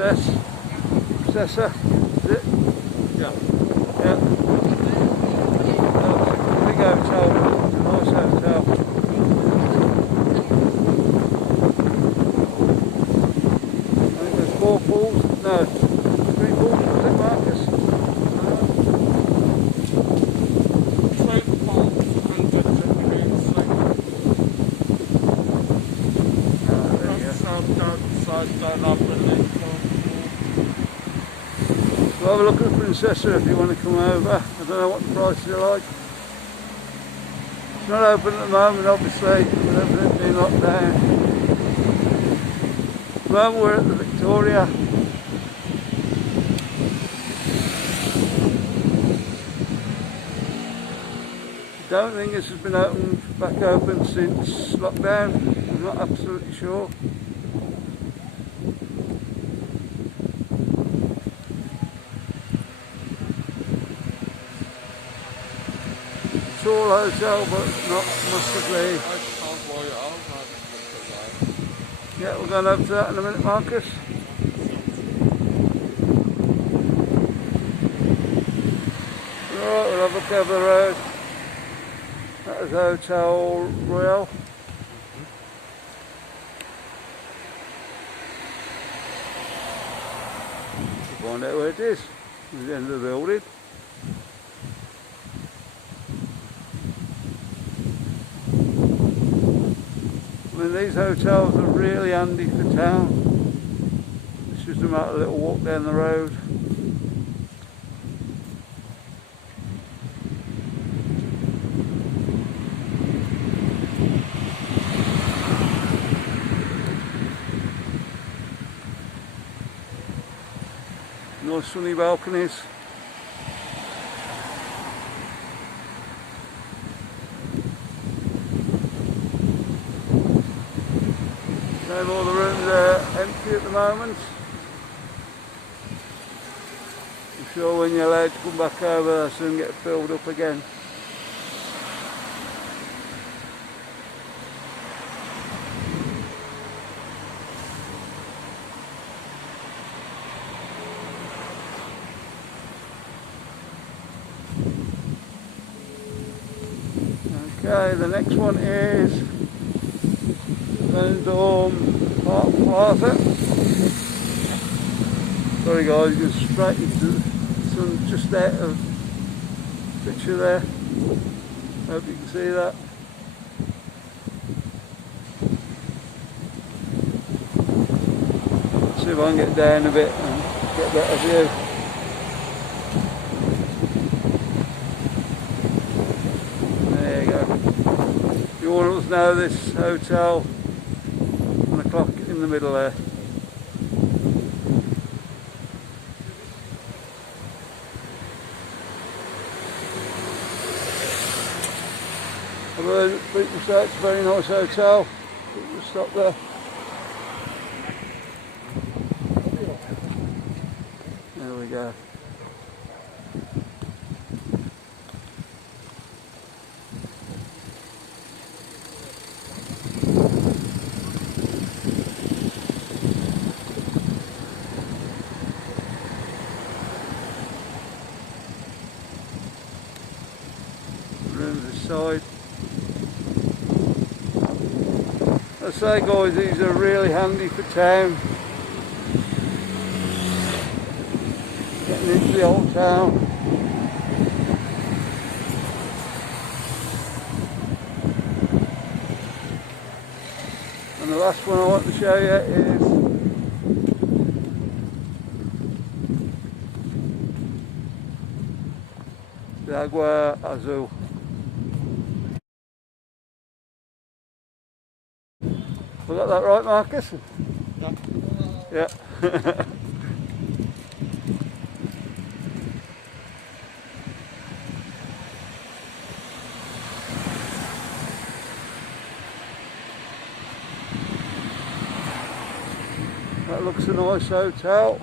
Princessa, is it? Yeah. Yeah. Oh, it's a big hotel, it's a nice hotel. I think there's 4 pools, no, 3 pools, was it, Marcus? We'll have a look at the Princessa if you want to come over. I don't know what the prices are like. It's not open at the moment, obviously, with everything being locked down. At the moment we're at the Victoria. I don't think this has been back open since lockdown. I'm not absolutely sure. Tall hotel, but not massively. Yeah, we're going over to that in a minute, Marcus. Right, we'll have a look over the road. That is Hotel Royal. Find out where it is. At the end of the building. I mean, these hotels are really handy for town. It's just a matter of a little walk down the road. Nice sunny balconies. All the rooms are empty at the moment. I'm sure when you're allowed to come back over, they'll soon get filled up again. Okay, the next one is Benidorm Park Plaza. Sorry guys, you can straight into the sun just out of the picture there. Hope you can see that. Let's see if I can get down a bit and get a better view. There you go. You all know this hotel. 1 o'clock in the middle there. I've heard people say it's a very nice hotel. We'll stop there. There we go. Rooms this side. I say guys, these are really handy for town. Getting into the old town. And the last one I want to show you is the Agua Azul. We got that right, Marcus? Yeah. Yeah. That looks a nice hotel.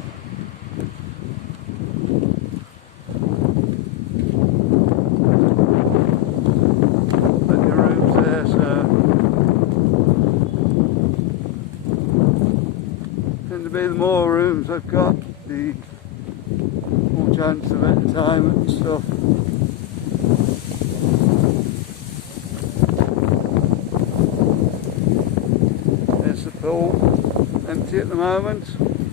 Plenty of rooms there, so seem to be the more rooms they've got, the more chance of entertainment and stuff. There's the pool, empty at the moment. And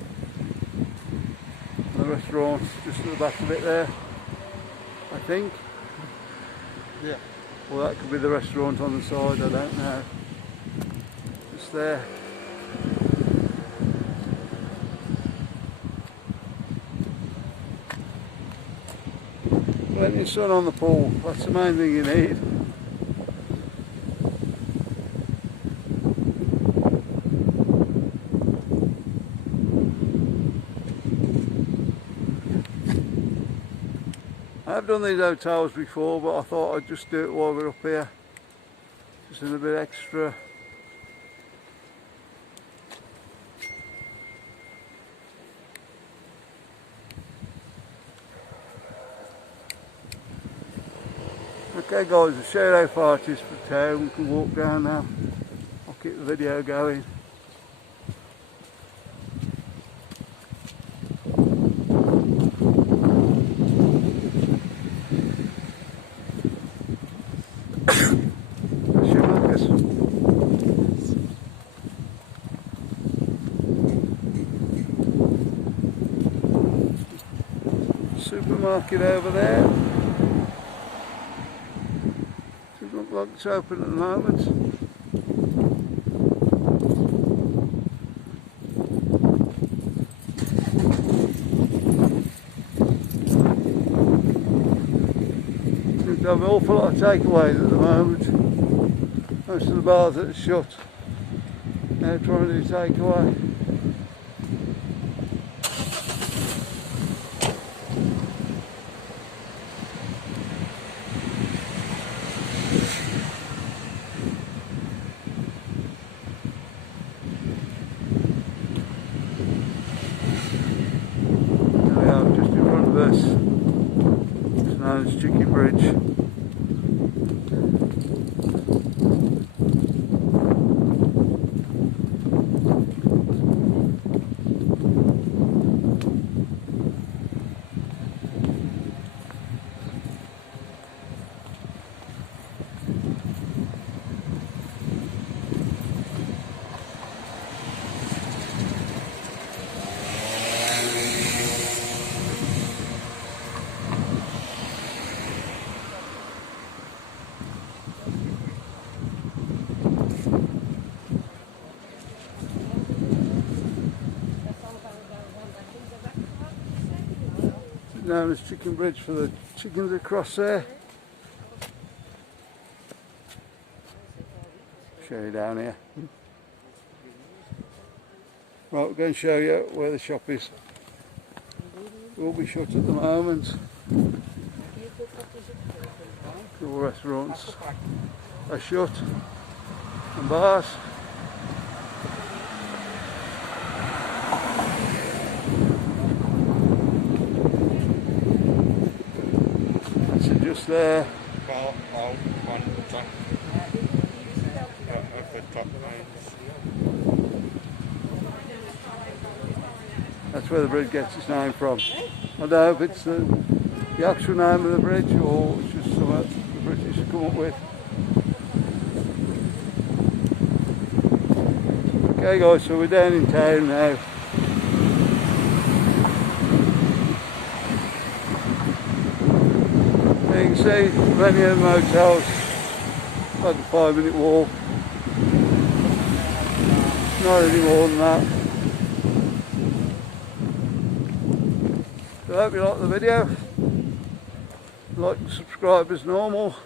the restaurant's just at the back of it there, I think. Yeah. Well, that could be the restaurant on the side, I don't know. Just there. Plenty of sun on the pool, that's the main thing you need. I've done these hotels before, but I thought I'd just do it while we're up here. Just in a bit extra. Okay guys, the shout out parties for town. We can walk down now. I'll keep the video going. Supermarket over there. Doesn't look like it's open at the moment. Seems to have an awful lot of takeaways at the moment. Most of the bars are shut. They're trying to do takeaway. It's known as Chicken Bridge. Known as Chicken Bridge for the chickens across there. Show you down here. Right, we're going to show you where the shop is. It will be shut at the moment. All restaurants are shut and bars. Just there. That's where the bridge gets its name from. I don't know if it's the actual name of the bridge or it's just something the British have come up with. Okay guys, so we're down in town now. You can see plenty of motels, like a 5-minute walk, not any more than that. So I hope you like the video, like and subscribe as normal,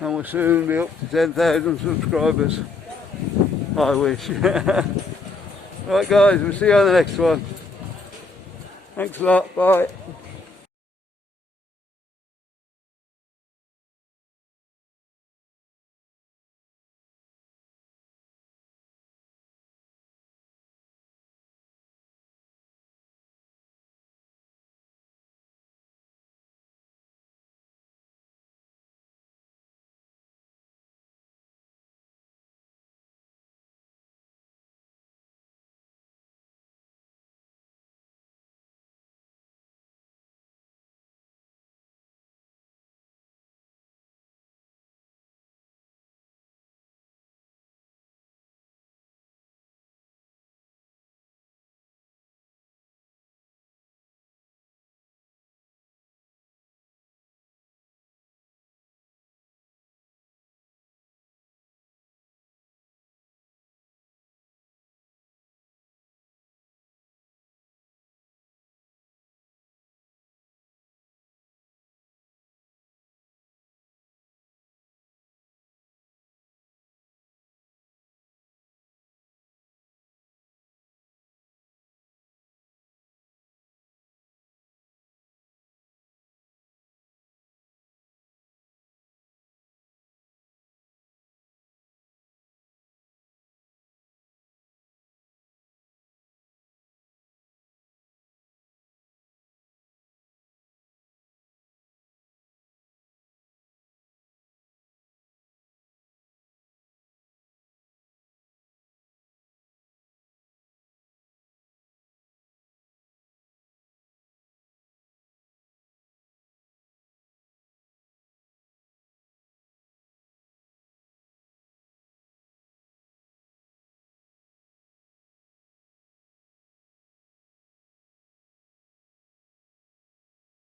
and we'll soon be up to 10,000 subscribers, I wish. Right guys, we'll see you on the next one. Thanks a lot, bye.